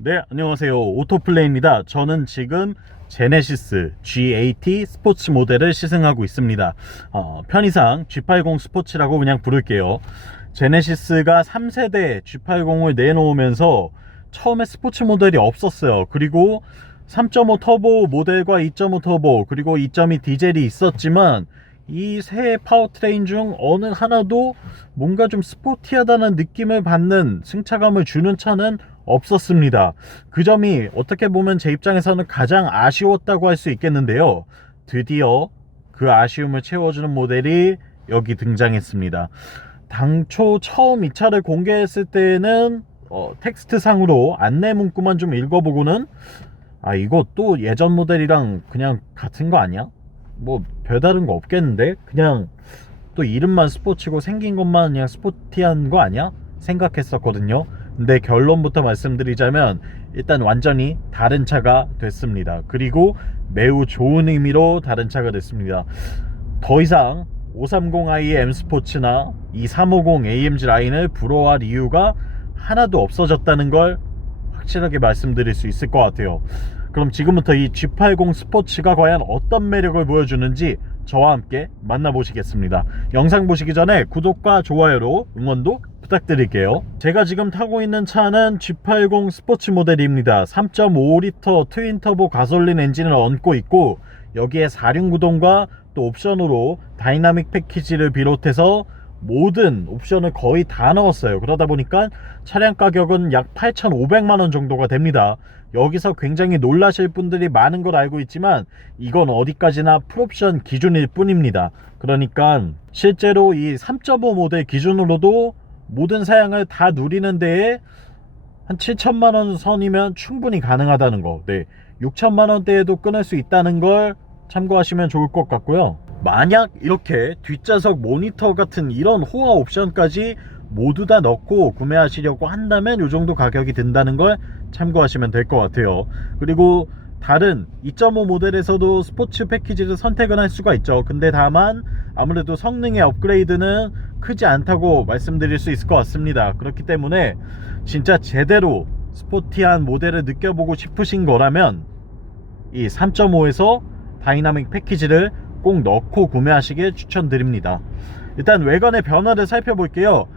네, 안녕하세요. 오토플레이입니다. 저는 지금 제네시스 G80 스포츠 모델을 시승하고 있습니다. 편의상 G80 스포츠라고 그냥 부를게요. 제네시스가 3세대 G80을 내놓으면서 처음에 스포츠 모델이 없었어요. 그리고 3.5 터보 모델과 2.5 터보 그리고 2.2 디젤이 있었지만 이 세 파워트레인 중 어느 하나도 뭔가 좀 스포티하다는 느낌을 받는 승차감을 주는 차는 없었습니다. 그 점이 어떻게 보면 제 입장에서는 가장 아쉬웠다고 할 수 있겠는데요. 드디어 그 아쉬움을 채워주는 모델이 여기 등장했습니다. 당초 처음 이 차를 공개했을 때는 텍스트 상으로 안내 문구만 좀 읽어보고는 이거 또 예전 모델이랑 그냥 같은 거 아니야? 뭐 별다른 거 없겠는데 그냥 또 이름만 스포츠고 생긴 것만 그냥 스포티한 거 아니야? 생각했었거든요. 근데 결론부터 말씀드리자면 일단 완전히 다른 차가 됐습니다. 그리고 매우 좋은 의미로 다른 차가 됐습니다. 더 이상 530i M 스포츠나 2350 AMG 라인을 부러워할 이유가 하나도 없어졌다는 걸 확실하게 말씀드릴 수 있을 것 같아요. 그럼 지금부터 이 G80 스포츠가 과연 어떤 매력을 보여주는지 저와 함께 만나보시겠습니다. 영상 보시기 전에 구독과 좋아요로 응원도 부탁드릴게요. 제가 지금 타고 있는 차는 G80 스포츠 모델입니다. 3.5L 트윈터보 가솔린 엔진을 얹고 있고 여기에 4륜구동과 또 옵션으로 다이나믹 패키지를 비롯해서 모든 옵션을 거의 다 넣었어요. 그러다 보니까 차량 가격은 약 8,500만원 정도가 됩니다. 여기서 굉장히 놀라실 분들이 많은 걸 알고 있지만 이건 어디까지나 풀옵션 기준일 뿐입니다. 그러니까 실제로 이 3.5 모델 기준으로도 모든 사양을 다 누리는 데에 한 7천만원 선이면 충분히 가능하다는 거, 6천만원대에도 끊을 수 있다는 걸 참고하시면 좋을 것 같고요. 만약 이렇게 뒷좌석 모니터 같은 이런 호화 옵션까지 모두 다 넣고 구매하시려고 한다면 이 정도 가격이 든다는 걸 참고하시면 될 것 같아요. 그리고 다른 2.5 모델에서도 스포츠 패키지를 선택은 할 수가 있죠. 근데 다만 아무래도 성능의 업그레이드는 크지 않다고 말씀드릴 수 있을 것 같습니다. 그렇기 때문에 진짜 제대로 스포티한 모델을 느껴보고 싶으신 거라면 이 3.5에서 다이나믹 패키지를 꼭 넣고 구매하시길 추천드립니다. 일단 외관의 변화를 살펴볼게요.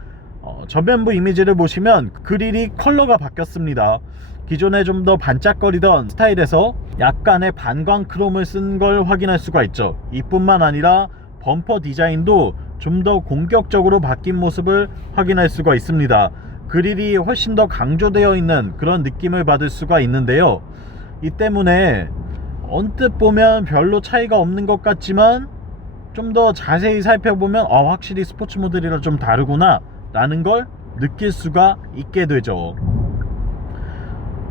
전면부 이미지를 보시면 그릴이 컬러가 바뀌었습니다. 기존에 좀 더 반짝거리던 스타일에서 약간의 반광 크롬을 쓴 걸 확인할 수가 있죠. 이뿐만 아니라 범퍼 디자인도 좀 더 공격적으로 바뀐 모습을 확인할 수가 있습니다. 그릴이 훨씬 더 강조되어 있는 그런 느낌을 받을 수가 있는데요. 이 때문에 언뜻 보면 별로 차이가 없는 것 같지만 좀 더 자세히 살펴보면 확실히 스포츠 모델이라 좀 다르구나 라는 걸 느낄 수가 있게 되죠.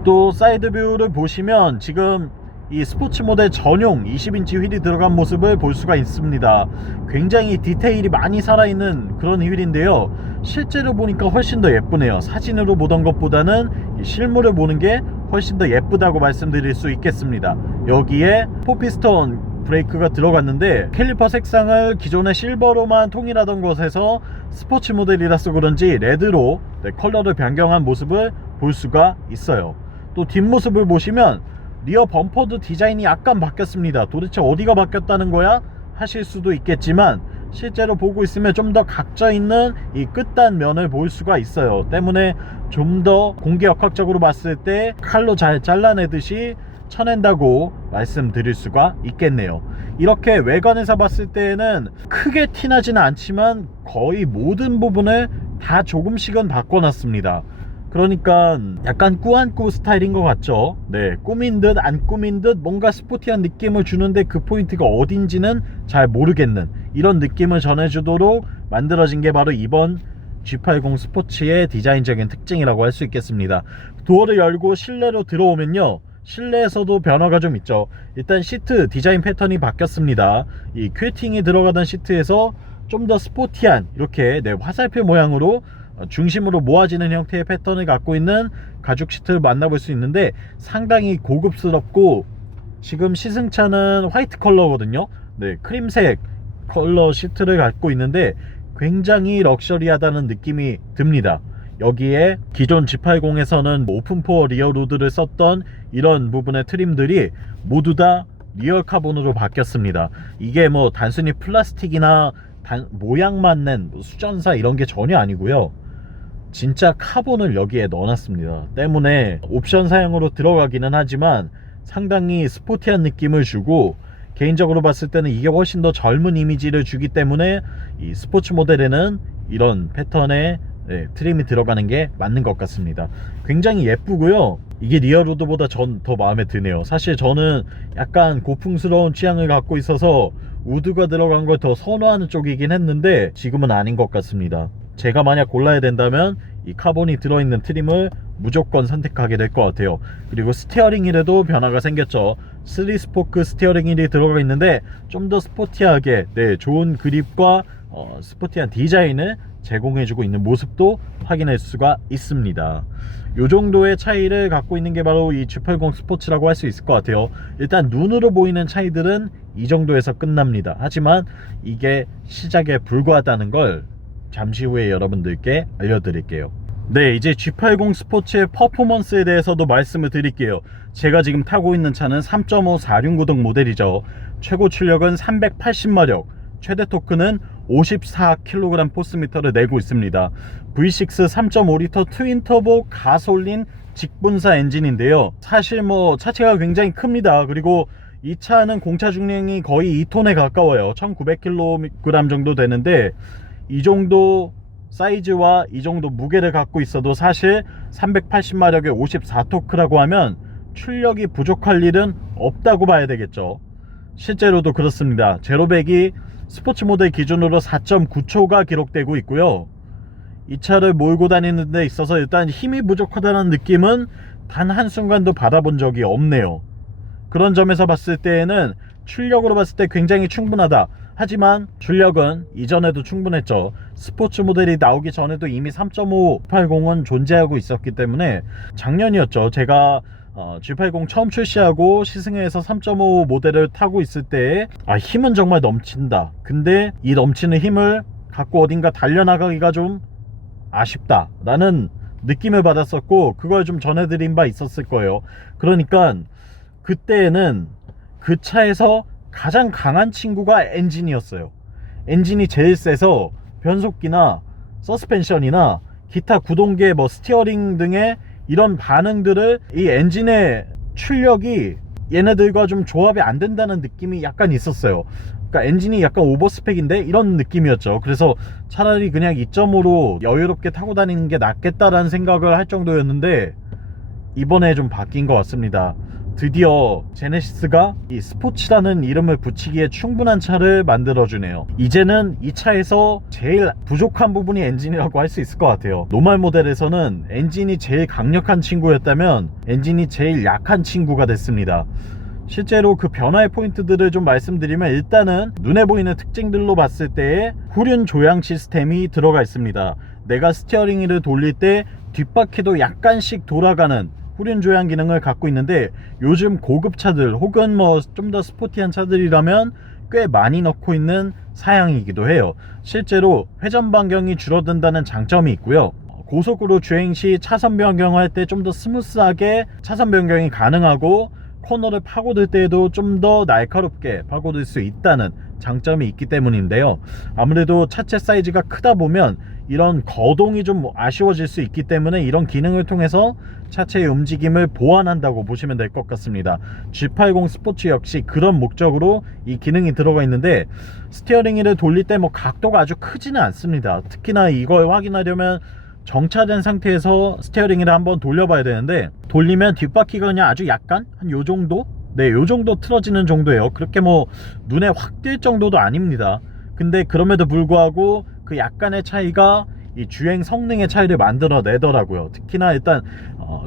또 사이드 뷰를 보시면 지금 이 스포츠 모델 전용 20인치 휠이 들어간 모습을 볼 수가 있습니다. 굉장히 디테일이 많이 살아있는 그런 휠인데요. 실제로 보니까 훨씬 더 예쁘네요. 사진으로 보던 것보다는 실물을 보는 게 훨씬 더 예쁘다고 말씀드릴 수 있겠습니다. 여기에 포피스톤 브레이크가 들어갔는데 캘리퍼 색상을 기존의 실버로만 통일하던 것에서 스포츠 모델이라서 그런지 레드로 컬러를 변경한 모습을 볼 수가 있어요. 또 뒷모습을 보시면 리어 범퍼도 디자인이 약간 바뀌었습니다. 도대체 어디가 바뀌었다는 거야? 하실 수도 있겠지만 실제로 보고 있으면 좀 더 각져있는 이 끝단면을 볼 수가 있어요. 때문에 좀 더 공기역학적으로 봤을 때 칼로 잘 잘라내듯이 쳐낸다고 말씀드릴 수가 있겠네요. 이렇게 외관에서 봤을 때는 크게 티나지는 않지만 거의 모든 부분을 다 조금씩은 바꿔놨습니다. 그러니까 약간 꾸안꾸 스타일인 것 같죠. 꾸민 듯 안 꾸민 듯 뭔가 스포티한 느낌을 주는데 그 포인트가 어딘지는 잘 모르겠는 이런 느낌을 전해주도록 만들어진 게 바로 이번 G80 스포츠의 디자인적인 특징이라고 할 수 있겠습니다. 도어를 열고 실내로 들어오면요, 실내에서도 변화가 좀 있죠. 일단 시트 디자인 패턴이 바뀌었습니다. 이 퀼팅이 들어가던 시트에서 좀 더 스포티한 이렇게 화살표 모양으로 중심으로 모아지는 형태의 패턴을 갖고 있는 가죽 시트를 만나볼 수 있는데 상당히 고급스럽고 지금 시승차는 화이트 컬러거든요. 크림색 컬러 시트를 갖고 있는데 굉장히 럭셔리하다는 느낌이 듭니다. 여기에 기존 G80에서는 오픈포어 리어 로드를 썼던 이런 부분의 트림들이 모두 다 리얼 카본으로 바뀌었습니다. 이게 뭐 단순히 플라스틱이나 모양만 낸 수전사 이런 게 전혀 아니고요, 진짜 카본을 여기에 넣어놨습니다. 때문에 옵션 사양으로 들어가기는 하지만 상당히 스포티한 느낌을 주고, 개인적으로 봤을 때는 이게 훨씬 더 젊은 이미지를 주기 때문에 이 스포츠 모델에는 이런 패턴의 트림이 들어가는 게 맞는 것 같습니다. 굉장히 예쁘고요. 이게 리어로드보다 전 더 마음에 드네요. 사실 저는 약간 고풍스러운 취향을 갖고 있어서 우드가 들어간 걸 더 선호하는 쪽이긴 했는데 지금은 아닌 것 같습니다. 제가 만약 골라야 된다면 이 카본이 들어있는 트림을 무조건 선택하게 될 것 같아요. 그리고 스티어링 휠에도 변화가 생겼죠. 3스포크 스티어링 휠이 들어가 있는데 좀 더 스포티하게, 좋은 그립과 스포티한 디자인을 제공해주고 있는 모습도 확인할 수가 있습니다. 이 정도의 차이를 갖고 있는 게 바로 이 G80 스포츠라고 할 수 있을 것 같아요. 일단 눈으로 보이는 차이들은 이 정도에서 끝납니다. 하지만 이게 시작에 불과하다는 걸 잠시 후에 여러분들께 알려드릴게요. 네, 이제 G80 스포츠의 퍼포먼스에 대해서도 말씀을 드릴게요. 제가 지금 타고 있는 차는 3.5 4륜구동 모델이죠. 최고 출력은 380마력, 최대 토크는 54kg 포스미터를 내고 있습니다. V6 3.5L 트윈 터보 가솔린 직분사 엔진인데요. 사실 뭐 차체가 굉장히 큽니다. 그리고 이 차는 공차 중량이 거의 2톤에 가까워요. 1900kg 정도 되는데, 이 정도 사이즈와 이 정도 무게를 갖고 있어도 사실 380마력에 54토크라고 하면 출력이 부족할 일은 없다고 봐야 되겠죠. 실제로도 그렇습니다. 제로백이 스포츠 모델 기준으로 4.9초가 기록되고 있고요. 이 차를 몰고 다니는 데 있어서 일단 힘이 부족하다는 느낌은 단 한순간도 받아본 적이 없네요. 그런 점에서 봤을 때에는 출력으로 봤을 때 굉장히 충분하다. 하지만 출력은 이전에도 충분했죠. 스포츠 모델이 나오기 전에도 이미 3.580은 존재하고 있었기 때문에, 작년이었죠. 제가 G80 처음 출시하고 시승회에서 3.5 모델을 타고 있을 때 힘은 정말 넘친다. 근데 이 넘치는 힘을 갖고 어딘가 달려나가기가 좀 아쉽다 라는 느낌을 받았었고, 그걸 좀 전해드린 바 있었을 거예요. 그러니까 그때는 그 차에서 가장 강한 친구가 엔진이었어요. 엔진이 제일 세서 변속기나 서스펜션이나 기타 구동계, 스티어링 등의 이런 반응들을 이 엔진의 출력이 얘네들과 좀 조합이 안 된다는 느낌이 약간 있었어요. 그러니까 엔진이 약간 오버스펙인데 이런 느낌이었죠. 그래서 차라리 그냥 2.5로 여유롭게 타고 다니는 게 낫겠다라는 생각을 할 정도였는데, 이번에 좀 바뀐 것 같습니다. 드디어 제네시스가 이 스포츠라는 이름을 붙이기에 충분한 차를 만들어주네요. 이제는 이 차에서 제일 부족한 부분이 엔진이라고 할 수 있을 것 같아요. 노멀 모델에서는 엔진이 제일 강력한 친구였다면 엔진이 제일 약한 친구가 됐습니다. 실제로 그 변화의 포인트들을 좀 말씀드리면, 일단은 눈에 보이는 특징들로 봤을 때의 후륜 조향 시스템이 들어가 있습니다. 내가 스티어링 휠을 돌릴 때 뒷바퀴도 약간씩 돌아가는 후륜 조향 기능을 갖고 있는데, 요즘 고급 차들 혹은 좀 더 스포티한 차들이라면 꽤 많이 넣고 있는 사양이기도 해요. 실제로 회전 반경이 줄어든다는 장점이 있고요. 고속으로 주행 시 차선 변경할 때 좀 더 스무스하게 차선 변경이 가능하고, 코너를 파고들 때에도 좀 더 날카롭게 파고들 수 있다는 장점이 있기 때문인데요. 아무래도 차체 사이즈가 크다 보면 이런 거동이 좀 아쉬워질 수 있기 때문에 이런 기능을 통해서 차체의 움직임을 보완한다고 보시면 될 것 같습니다. G80 스포츠 역시 그런 목적으로 이 기능이 들어가 있는데, 스티어링 휠을 돌릴 때 각도가 아주 크지는 않습니다. 특히나 이걸 확인하려면 정차된 상태에서 스티어링 휠을 한번 돌려봐야 되는데, 돌리면 뒷바퀴가 그냥 아주 약간 한 요정도? 요정도 틀어지는 정도예요. 그렇게 눈에 확 띌 정도도 아닙니다. 근데 그럼에도 불구하고 그 약간의 차이가 이 주행 성능의 차이를 만들어 내더라고요. 특히나 일단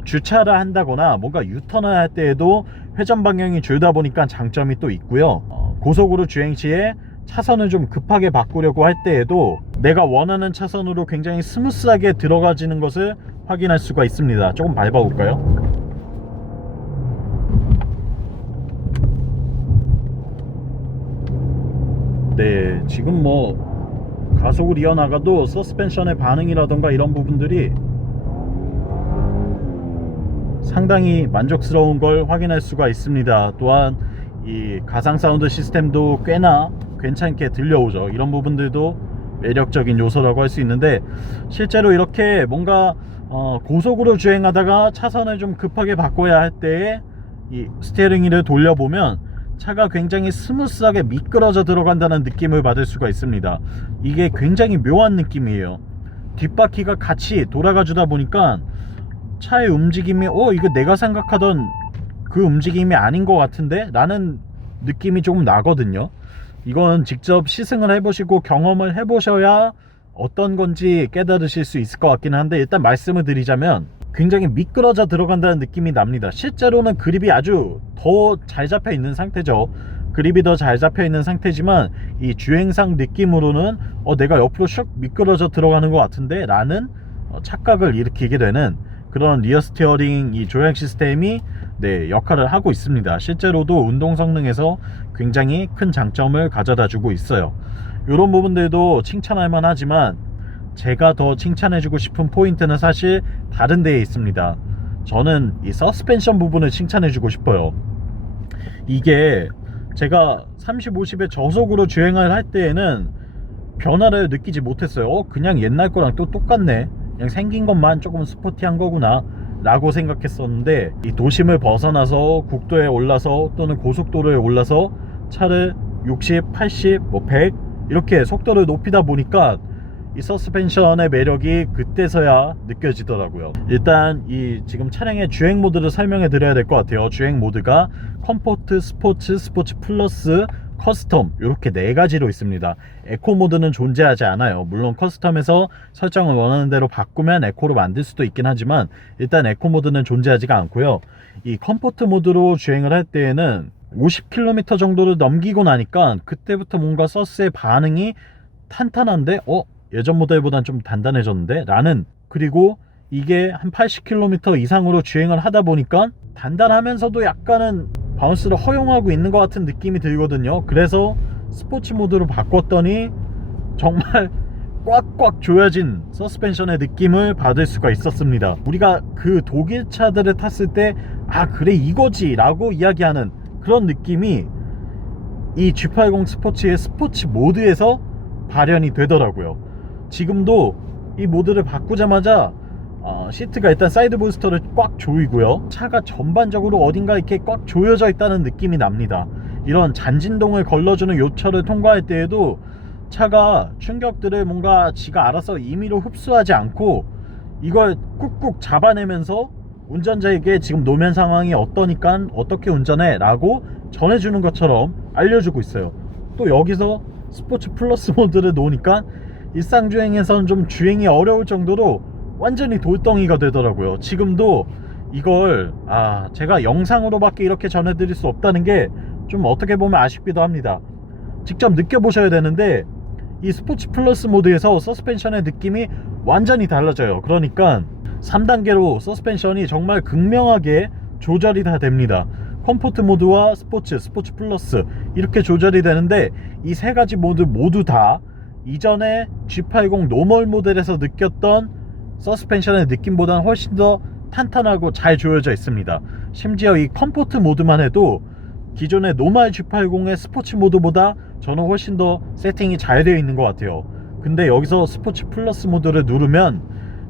주차를 한다거나 뭔가 유턴을 할 때에도 회전 방향이 줄다 보니까 장점이 또 있고요. 고속으로 주행 시에 차선을 좀 급하게 바꾸려고 할 때에도 내가 원하는 차선으로 굉장히 스무스하게 들어가지는 것을 확인할 수가 있습니다. 조금 밟아볼까요? 네, 지금 가속을 이어나가도 서스펜션의 반응이라던가 이런 부분들이 상당히 만족스러운 걸 확인할 수가 있습니다. 또한 이 가상 사운드 시스템도 꽤나 괜찮게 들려오죠. 이런 부분들도 매력적인 요소라고 할 수 있는데, 실제로 이렇게 뭔가 고속으로 주행하다가 차선을 좀 급하게 바꿔야 할 때에 이 스티어링 휠을 돌려보면 차가 굉장히 스무스하게 미끄러져 들어간다는 느낌을 받을 수가 있습니다. 이게 굉장히 묘한 느낌이에요. 뒷바퀴가 같이 돌아가 주다 보니까 차의 움직임이 이거 내가 생각하던 그 움직임이 아닌 것 같은데? 라는 느낌이 조금 나거든요. 이건 직접 시승을 해보시고 경험을 해보셔야 어떤 건지 깨달으실 수 있을 것 같기는 한데, 일단 말씀을 드리자면 굉장히 미끄러져 들어간다는 느낌이 납니다. 실제로는 그립이 아주 더 잘 잡혀 있는 상태죠. 그립이 더 잘 잡혀 있는 상태지만 이 주행상 느낌으로는 내가 옆으로 슉 미끄러져 들어가는 것 같은데? 라는 착각을 일으키게 되는 그런 리어 스티어링 이 조향 시스템이 역할을 하고 있습니다. 실제로도 운동 성능에서 굉장히 큰 장점을 가져다 주고 있어요. 이런 부분들도 칭찬할 만하지만 제가 더 칭찬해주고 싶은 포인트는 사실 다른 데에 있습니다. 저는 이 서스펜션 부분을 칭찬해주고 싶어요. 이게 제가 30, 50에 저속으로 주행을 할 때에는 변화를 느끼지 못했어요. 그냥 옛날 거랑 또 똑같네, 그냥 생긴 것만 조금 스포티한 거구나 라고 생각했었는데, 이 도심을 벗어나서 국도에 올라서 또는 고속도로에 올라서 차를 60, 80, 100 이렇게 속도를 높이다 보니까 이 서스펜션의 매력이 그때서야 느껴지더라고요. 일단 이 지금 차량의 주행 모드를 설명해 드려야 될 것 같아요. 주행 모드가 컴포트, 스포츠, 스포츠 플러스, 커스텀 이렇게 4가지로 있습니다. 에코 모드는 존재하지 않아요. 물론 커스텀에서 설정을 원하는 대로 바꾸면 에코로 만들 수도 있긴 하지만 일단 에코 모드는 존재하지가 않고요. 이 컴포트 모드로 주행을 할 때에는 50km 정도를 넘기고 나니까 그때부터 뭔가 서스의 반응이 탄탄한데 예전 모델보단 좀 단단해졌는데? 라는, 그리고 이게 한 80km 이상으로 주행을 하다 보니까 단단하면서도 약간은 바운스를 허용하고 있는 것 같은 느낌이 들거든요. 그래서 스포츠 모드로 바꿨더니 정말 꽉꽉 조여진 서스펜션의 느낌을 받을 수가 있었습니다. 우리가 그 독일 차들을 탔을 때 그래 이거지 라고 이야기하는 그런 느낌이 이 G80 스포츠의 스포츠 모드에서 발현이 되더라고요. 지금도 이 모드를 바꾸자마자 시트가 일단 사이드 볼스터를 꽉 조이고요, 차가 전반적으로 어딘가 이렇게 꽉 조여져 있다는 느낌이 납니다. 이런 잔진동을 걸러주는 요철을 통과할 때에도 차가 충격들을 뭔가 지가 알아서 임의로 흡수하지 않고 이걸 꾹꾹 잡아내면서 운전자에게 지금 노면 상황이 어떠니까 어떻게 운전해 라고 전해주는 것처럼 알려주고 있어요. 또 여기서 스포츠 플러스 모드를 놓으니까 일상주행에서는 좀 주행이 어려울 정도로 완전히 돌덩이가 되더라고요. 지금도 이걸 제가 영상으로밖에 이렇게 전해드릴 수 없다는 게 좀 어떻게 보면 아쉽기도 합니다. 직접 느껴보셔야 되는데 이 스포츠 플러스 모드에서 서스펜션의 느낌이 완전히 달라져요. 그러니까 3단계로 서스펜션이 정말 극명하게 조절이 다 됩니다. 컴포트 모드와 스포츠, 스포츠 플러스 이렇게 조절이 되는데 이 3가지 모드 모두 다 이전에 G80 노멀 모델에서 느꼈던 서스펜션의 느낌보다는 훨씬 더 탄탄하고 잘 조여져 있습니다. 심지어 이 컴포트 모드만 해도 기존의 노멀 G80의 스포츠 모드보다 저는 훨씬 더 세팅이 잘 되어 있는 것 같아요. 근데 여기서 스포츠 플러스 모드를 누르면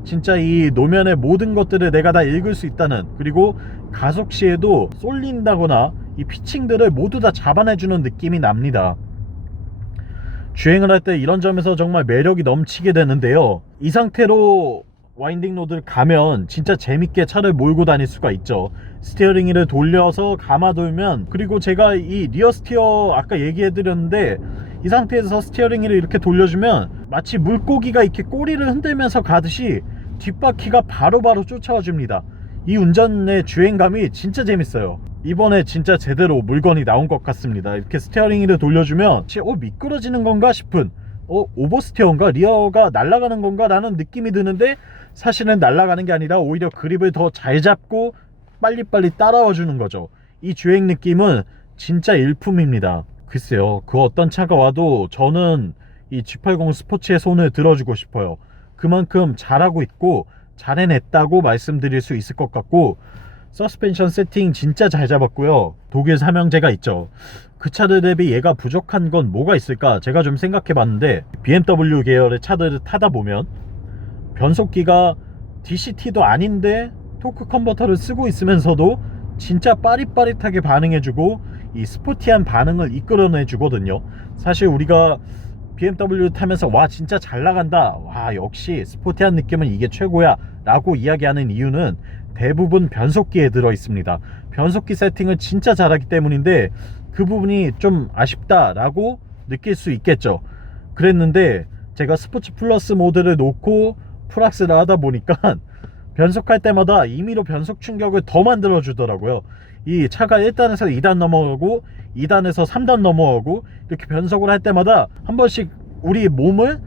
진짜 이 노면의 모든 것들을 내가 다 읽을 수 있다는, 그리고 가속 시에도 쏠린다거나 이 피칭들을 모두 다 잡아내주는 느낌이 납니다. 주행을 할 때 이런 점에서 정말 매력이 넘치게 되는데요, 이 상태로 와인딩 로드를 가면 진짜 재밌게 차를 몰고 다닐 수가 있죠. 스티어링 휠을 돌려서 감아 돌면, 그리고 제가 이 리어 스티어 아까 얘기해드렸는데 이 상태에서 스티어링 휠을 이렇게 돌려주면 마치 물고기가 이렇게 꼬리를 흔들면서 가듯이 뒷바퀴가 바로바로 쫓아와 줍니다. 이 운전의 주행감이 진짜 재밌어요. 이번에 진짜 제대로 물건이 나온 것 같습니다. 이렇게 스티어링 휠을 돌려주면 미끄러지는 건가 싶은 오버스티어인가, 리어가 날아가는 건가 라는 느낌이 드는데 사실은 날아가는 게 아니라 오히려 그립을 더 잘 잡고 빨리빨리 따라와 주는 거죠. 이 주행 느낌은 진짜 일품입니다. 글쎄요, 그 어떤 차가 와도 저는 이 G80 스포츠의 손을 들어주고 싶어요. 그만큼 잘하고 있고 잘 해냈다고 말씀드릴 수 있을 것 같고, 서스펜션 세팅 진짜 잘 잡았고요. 독일 삼형제가 있죠. 그 차들 대비 얘가 부족한 건 뭐가 있을까 제가 좀 생각해 봤는데, BMW 계열의 차들을 타다 보면 변속기가 DCT도 아닌데 토크 컨버터를 쓰고 있으면서도 진짜 빠릿빠릿하게 반응해주고 이 스포티한 반응을 이끌어내 주거든요. 사실 우리가 BMW 타면서 와 진짜 잘 나간다, 와 역시 스포티한 느낌은 이게 최고야 라고 이야기하는 이유는 대부분 변속기에 들어 있습니다. 변속기 세팅을 진짜 잘하기 때문인데 그 부분이 좀 아쉽다 라고 느낄 수 있겠죠. 그랬는데 제가 스포츠 플러스 모드를 놓고 프락스를 하다 보니까 변속할 때마다 임의로 변속 충격을 더 만들어 주더라고요. 이 차가 1단에서 2단 넘어가고 2단에서 3단 넘어가고 이렇게 변속을 할 때마다 한 번씩 우리 몸을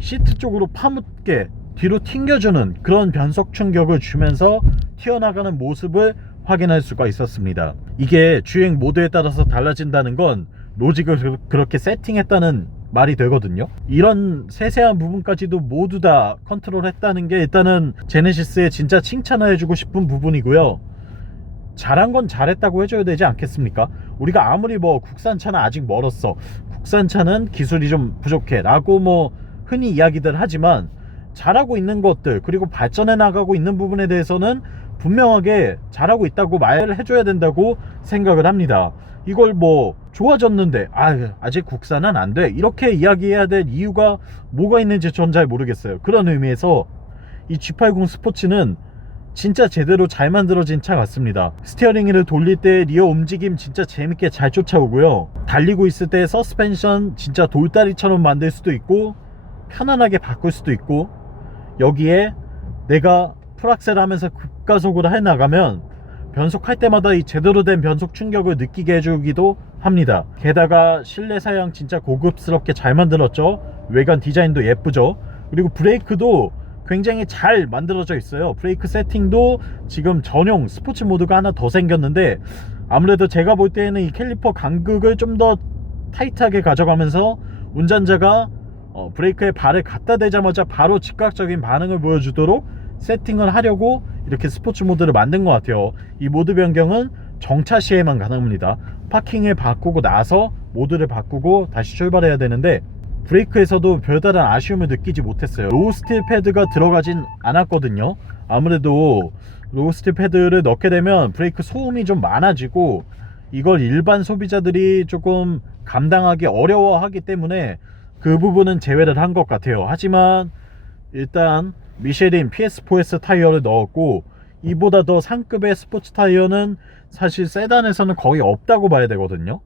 시트 쪽으로 파묻게 뒤로 튕겨주는 그런 변속 충격을 주면서 튀어나가는 모습을 확인할 수가 있었습니다. 이게 주행 모드에 따라서 달라진다는 건 로직을 그렇게 세팅했다는 말이 되거든요. 이런 세세한 부분까지도 모두 다 컨트롤했다는 게 일단은 제네시스에 진짜 칭찬을 해주고 싶은 부분이고요. 잘한 건 잘했다고 해줘야 되지 않겠습니까? 우리가 아무리 뭐 국산차는 아직 멀었어, 국산차는 기술이 좀 부족해 라고 뭐 흔히 이야기들 하지만 잘하고 있는 것들 그리고 발전해 나가고 있는 부분에 대해서는 분명하게 잘하고 있다고 말을 해줘야 된다고 생각을 합니다. 이걸 뭐 좋아졌는데 아직 국산은 안 돼 이렇게 이야기해야 될 이유가 뭐가 있는지 전 잘 모르겠어요. 그런 의미에서 이 G80 스포츠는 진짜 제대로 잘 만들어진 차 같습니다. 스티어링 휠을 돌릴 때 리어 움직임 진짜 재밌게 잘 쫓아오고요. 달리고 있을 때 서스펜션 진짜 돌다리처럼 만들 수도 있고 편안하게 바꿀 수도 있고, 여기에 내가 풀악셀 하면서 급가속으로 해나가면 변속할 때마다 이 제대로 된 변속 충격을 느끼게 해주기도 합니다. 게다가 실내 사양 진짜 고급스럽게 잘 만들었죠. 외관 디자인도 예쁘죠. 그리고 브레이크도 굉장히 잘 만들어져 있어요. 브레이크 세팅도 지금 전용 스포츠 모드가 하나 더 생겼는데 아무래도 제가 볼 때는 이 캘리퍼 간극을 좀 더 타이트하게 가져가면서 운전자가 브레이크에 발을 갖다 대자마자 바로 즉각적인 반응을 보여주도록 세팅을 하려고 이렇게 스포츠 모드를 만든 것 같아요. 이 모드 변경은 정차 시에만 가능합니다. 파킹을 바꾸고 나서 모드를 바꾸고 다시 출발해야 되는데 브레이크에서도 별다른 아쉬움을 느끼지 못했어요. 로우 스틸 패드가 들어가진 않았거든요. 아무래도 로우 스틸 패드를 넣게 되면 브레이크 소음이 좀 많아지고 이걸 일반 소비자들이 조금 감당하기 어려워하기 때문에 그 부분은 제외를 한 것 같아요. 하지만 일단 미쉐린 PS4S 타이어를 넣었고 이보다 더 상급의 스포츠 타이어는 사실 세단에서는 거의 없다고 봐야 되거든요.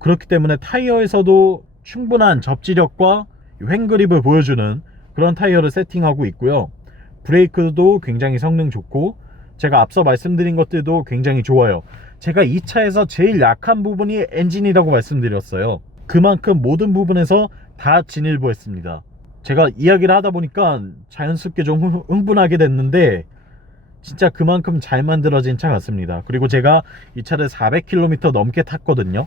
그렇기 때문에 타이어에서도 충분한 접지력과 횡그립을 보여주는 그런 타이어를 세팅하고 있고요. 브레이크도 굉장히 성능 좋고 제가 앞서 말씀드린 것들도 굉장히 좋아요. 제가 이 차에서 제일 약한 부분이 엔진이라고 말씀드렸어요. 그만큼 모든 부분에서 다 진일보했습니다. 제가 이야기를 하다 보니까 자연스럽게 좀 흥분하게 됐는데 진짜 그만큼 잘 만들어진 차 같습니다. 그리고 제가 이 차를 400km 넘게 탔거든요.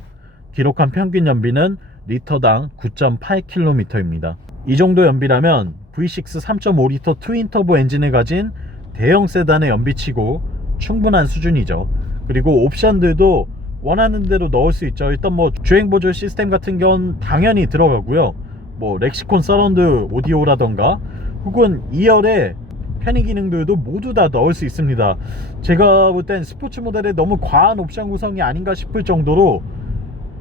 기록한 평균 연비는 리터당 9.8km입니다. 이 정도 연비라면 V6 3.5L 트윈터보 엔진을 가진 대형 세단의 연비치고 충분한 수준이죠. 그리고 옵션들도 원하는 대로 넣을 수 있죠. 일단 뭐 주행 보조 시스템 같은 건 당연히 들어가고요. 뭐 렉시콘 서라운드 오디오라던가 혹은 2열의 편의 기능들도 모두 다 넣을 수 있습니다. 제가 볼 땐 스포츠 모델에 너무 과한 옵션 구성이 아닌가 싶을 정도로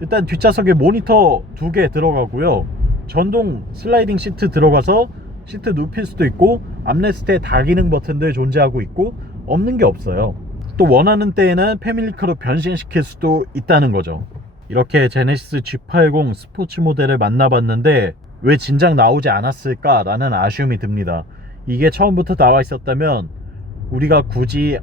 일단 뒷좌석에 모니터 2개 들어가고요. 전동 슬라이딩 시트 들어가서 시트 눕힐 수도 있고 암레스트에 다기능 버튼들 존재하고 있고 없는 게 없어요. 또 원하는 때에는 패밀리카로 변신시킬 수도 있다는 거죠. 이렇게 제네시스 G80 스포츠 모델을 만나봤는데 왜 진작 나오지 않았을까 라는 아쉬움이 듭니다. 이게 처음부터 나와 있었다면 우리가 굳이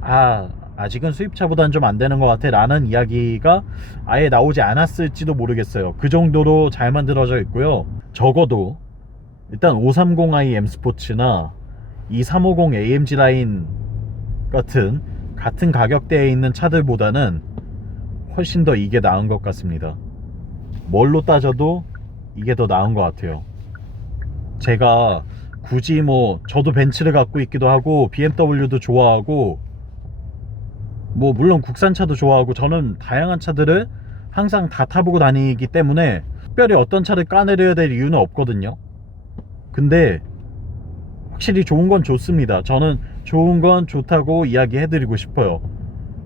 아직은 수입차보다는 좀 안되는 것 같아 라는 이야기가 아예 나오지 않았을지도 모르겠어요. 그 정도로 잘 만들어져 있고요. 적어도 일단 530i M 스포츠나 2350 AMG 라인 같은 가격대에 있는 차들보다는 훨씬 더 이게 나은 것 같습니다. 뭘로 따져도 이게 더 나은 것 같아요. 제가 굳이 뭐 저도 벤츠를 갖고 있기도 하고 BMW도 좋아하고 뭐 물론 국산차도 좋아하고 저는 다양한 차들을 항상 다 타보고 다니기 때문에 특별히 어떤 차를 까내려야 될 이유는 없거든요. 근데 확실히 좋은 건 좋습니다. 저는 좋은 건 좋다고 이야기해드리고 싶어요.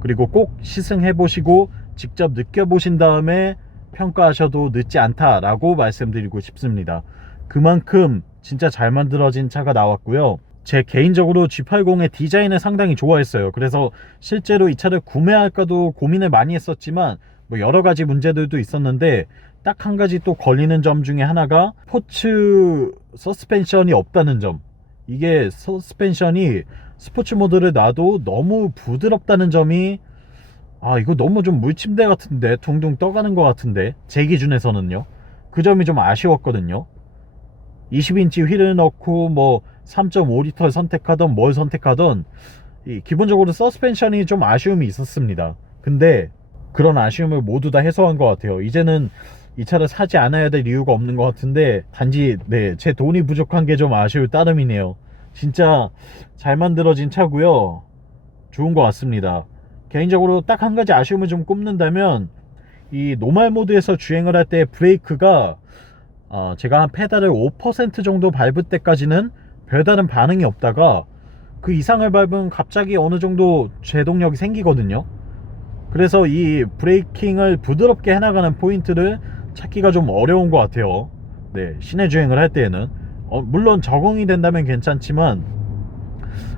그리고 꼭 시승해보시고 직접 느껴보신 다음에 평가하셔도 늦지 않다라고 말씀드리고 싶습니다. 그만큼 진짜 잘 만들어진 차가 나왔고요. 제 개인적으로 G80의 디자인을 상당히 좋아했어요. 그래서 실제로 이 차를 구매할까도 고민을 많이 했었지만 뭐 여러 가지 문제들도 있었는데 딱 한 가지 또 걸리는 점 중에 하나가 스포츠 서스펜션이 없다는 점. 이게 서스펜션이 스포츠 모드를 놔도 너무 부드럽다는 점이 이거 너무 좀 물침대 같은데 둥둥 떠가는 것 같은데 제 기준에서는요. 그 점이 좀 아쉬웠거든요. 20인치 휠을 넣고 뭐 3.5리터를 선택하던 뭘 선택하던 기본적으로 서스펜션이 좀 아쉬움이 있었습니다. 근데 그런 아쉬움을 모두 다 해소한 것 같아요. 이제는 이 차를 사지 않아야 될 이유가 없는 것 같은데 단지 제 돈이 부족한 게 좀 아쉬울 따름이네요. 진짜 잘 만들어진 차고요. 좋은 것 같습니다. 개인적으로 딱 한 가지 아쉬움을 좀 꼽는다면 이 노멀 모드에서 주행을 할 때 브레이크가 제가 한 페달을 5% 정도 밟을 때까지는 별다른 반응이 없다가 그 이상을 밟으면 갑자기 어느 정도 제동력이 생기거든요. 그래서 이 브레이킹을 부드럽게 해나가는 포인트를 찾기가 좀 어려운 것 같아요. 시내 주행을 할 때에는 물론 적응이 된다면 괜찮지만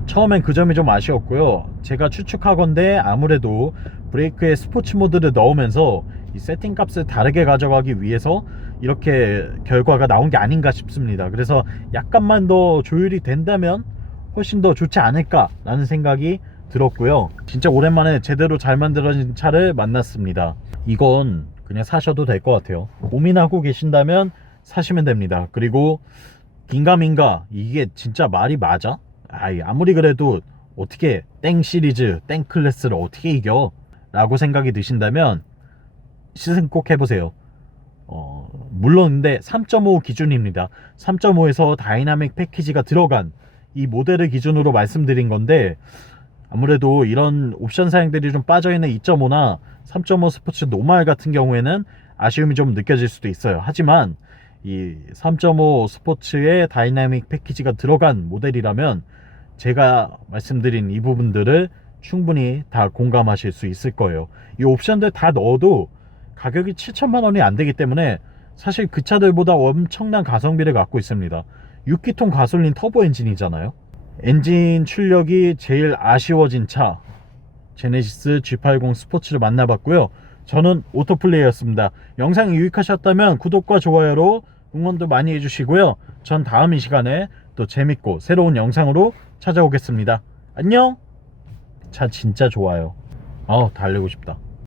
처음엔 그 점이 좀 아쉬웠고요. 제가 추측하건대 아무래도 브레이크에 스포츠 모드를 넣으면서 이 세팅 값을 다르게 가져가기 위해서 이렇게 결과가 나온 게 아닌가 싶습니다. 그래서 약간만 더 조율이 된다면 훨씬 더 좋지 않을까 라는 생각이 들었고요. 진짜 오랜만에 제대로 잘 만들어진 차를 만났습니다. 이건 그냥 사셔도 될 것 같아요. 고민하고 계신다면 사시면 됩니다. 그리고 긴가민가 이게 진짜 말이 맞아? 아무리 그래도 어떻게 땡 시리즈 땡 클래스를 어떻게 이겨? 라고 생각이 드신다면 시승 꼭 해보세요. 물론 근데 3.5 기준입니다. 3.5에서 다이나믹 패키지가 들어간 이 모델을 기준으로 말씀드린 건데 아무래도 이런 옵션 사양들이 좀 빠져있는 2.5나 3.5 스포츠 노멀 같은 경우에는 아쉬움이 좀 느껴질 수도 있어요. 하지만 이 3.5 스포츠의 다이나믹 패키지가 들어간 모델이라면 제가 말씀드린 이 부분들을 충분히 다 공감하실 수 있을 거예요. 이 옵션들 다 넣어도 가격이 7천만 원이 안 되기 때문에 사실 그 차들보다 엄청난 가성비를 갖고 있습니다. 6기통 가솔린 터보 엔진이잖아요. 엔진 출력이 제일 아쉬워진 차 제네시스 G80 스포츠를 만나봤고요. 저는 오토플레이였습니다. 영상이 유익하셨다면 구독과 좋아요로 응원도 많이 해주시고요. 전 다음 이 시간에 또 재밌고 새로운 영상으로 찾아오겠습니다. 안녕. 차 진짜 좋아요. 달리고 싶다.